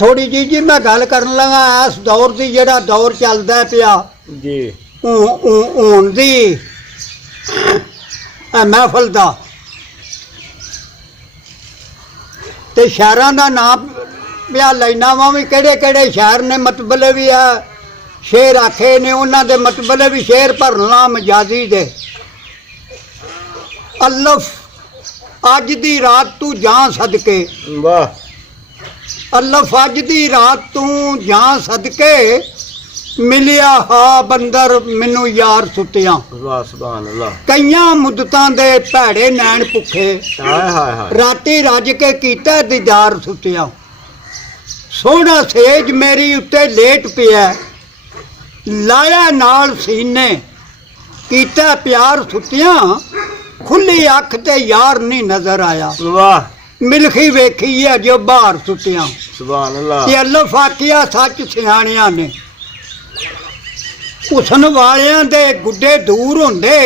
थोड़ी जी मैं गल करन लगा इस दौर की जेड़ा दौर चलदा पिया जी हुण दी महफल दा ते शहरां दा नाम पिया लेना वा भी केड़े शहर ने मतबले भी है शेर आखे ने उन्हां दे मतबले भी शेर भरना मजाजी दे अल्लफ अज दी रात तू जां सदके वाह अल्लफ अज दी रात तू जां सदके मिलिया हा बंदर मैनू यार सुतिया वाह सुभान अल्लाह कईयां मुद्दतां दे भैड़े नैन भुखे हाय हाय हाय राती रज के कीता दीदार सुतिया सोहना सेज मेरी उत्ते लेट पिया लाया नाल सीने कीता प्यार सुतिया खुली अख ते यार नहीं नजर आया वाह मिलखी वेखी है जो बाहर सुतिया सुभान अल्लाह ये अल्लाह फाकिया सच सियाणिया ने उसन वालियां दे गुड्डे दूर होंदे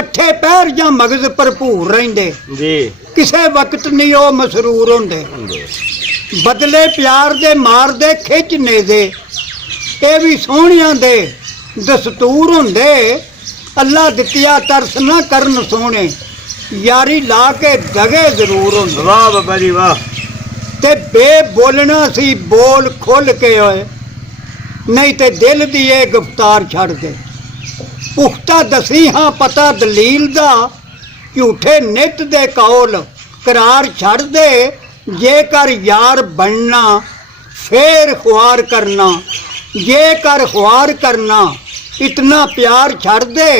अठे पैर जां मगज भरपूर रहिंदे जी किसे वक्त नहीं वो मसरूर होंदे बदले प्यार दे मार दे खिच नेदे ये भी सोहणियां दे दस्तूर होंदे अल्लाह दित्तिया तरस ना करन सोहणे यारी ला के दगे जरूर होंदे वाह बाबा जी वाह ते बे बोलना सी बोल खोल के होए नहीं ते दिल दी ये गिरफ्तार छड़ दे पुख्ता दसी हाँ पता दलील दा झूठे नित दे कौल करार छड़ दे जेकर यार बनना फेर ख्वार करना जेकर ख्वार करना इतना प्यार छड़ दे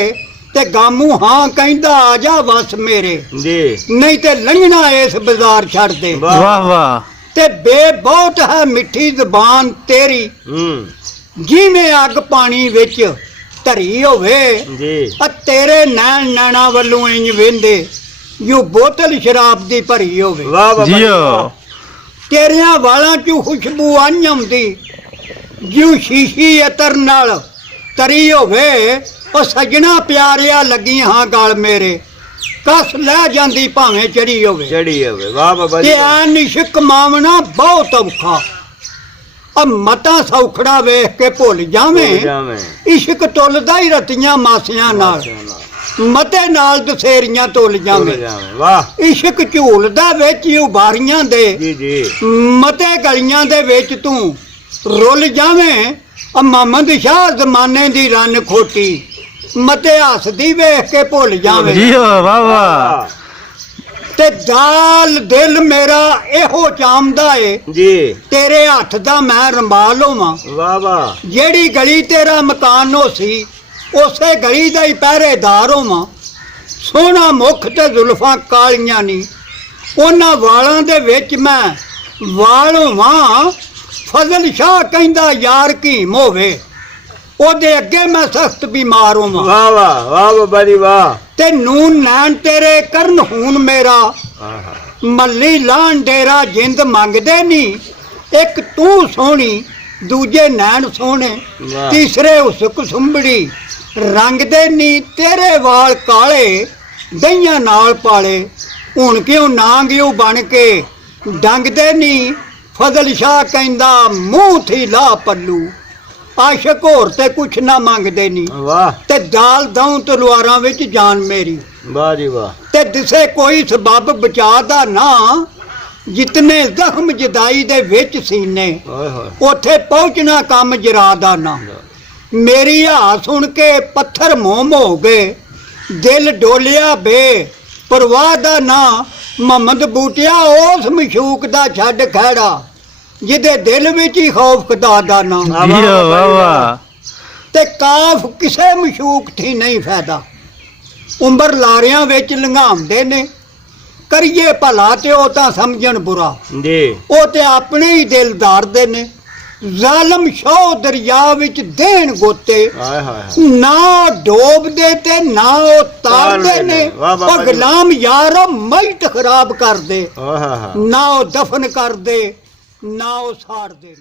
ते गामू हाँ कहंदा आजा वस मेरे जी नहीं ते लंघना इस बाजार छड़ दे वाह वाह ते बे बहुत है मिठी जबान तेरी जिवें अग पानी विच धरी होवे जी तेरे नैन नैना वल्लों इंज वेंदे यू बोतल शराब दी भरी होवे वाह बाबा जी तेरियां वालां चों खुशबू आंजम दी जिउ शीशी अतर नाल तरी होवे ओ सजना प्यारिया लगी हाँ गल मेरे कस लै जांदी भावें चढ़ी होवे वाह बाबा जी ऐन इश्क मावना बहुत औखा अब मता सौखड़ा वेख के भुल जावें इश्क तुलदा ही रतियां मासियां नाल मते नाल दसेरियां तुल जावें वाह इश्क झूलदा विच उबारियां दे जी जी मते गलियां दे विच तू रुल जावें मोहम्मद शाह जमाने दी रन खोटी मते हसदी वेख के भुल जावें वाह वाह ते जाल दिल मेरा एहो चाहंदा है जी तेरे हथ दा मैं रंबाल होवां वाह वाह जेड़ी गली तेरा मकान हो सी उसे गली दा ही पहरेदार होवां सोहना मुख ते जुल्फां कालियां नी उन्हां वालां दे विच मैं वाल होवां फजल शाह कहंदा यार कीम होवे ओदे अगे मैं सख्त बीमार होवां वाह वाह वाह बाबा जी वाह ते नून नैन तेरे करन हून मेरा मल्ली लान डेरा जिंद मंगदे नी एक तू सोहनी दूजे नैन सोहने तीसरे उस कुसुंबड़ी रंग दे नी तेरे वाल काले दहियां नाल पाले हुण क्यों नांगियो बन के डंग दे नी फजल शाह कहंदा मूंह थी ला पल्लू आशक होर ते कुछ ना मंगदे नी वाह ते डाल दऊं तलवारां विच जान मेरी वाह जी वाह ते दिसे कोई सबब बचा दा ना जितने जख्म जुदाई दे विच सीने ओथे पहुंचना कम जरा दा ना मेरी हां सुन के पत्थर मोम हो गए दिल डोलिया बे परवाह दा ना मोहम्मद बूटिया उस मशूक दा छड्ड खैड़ा जिदे दिल विच ही खौफ खुदा दा ना ते काफ किसे मशूक थी नहीं फायदा उम्र लारियां विच लंघाउंदे ने करिए भला ते ओ तां समझण बुरा जी ओ ते अपने ही दिलदार दे ने जालम शौ दरिया विच देन गोते ना डोब दे ते ना ओ तार दे ने ओ गुलाम यारो मैत खराब कर दे ना ओ दफन कर दे ना ओ साड़ दे।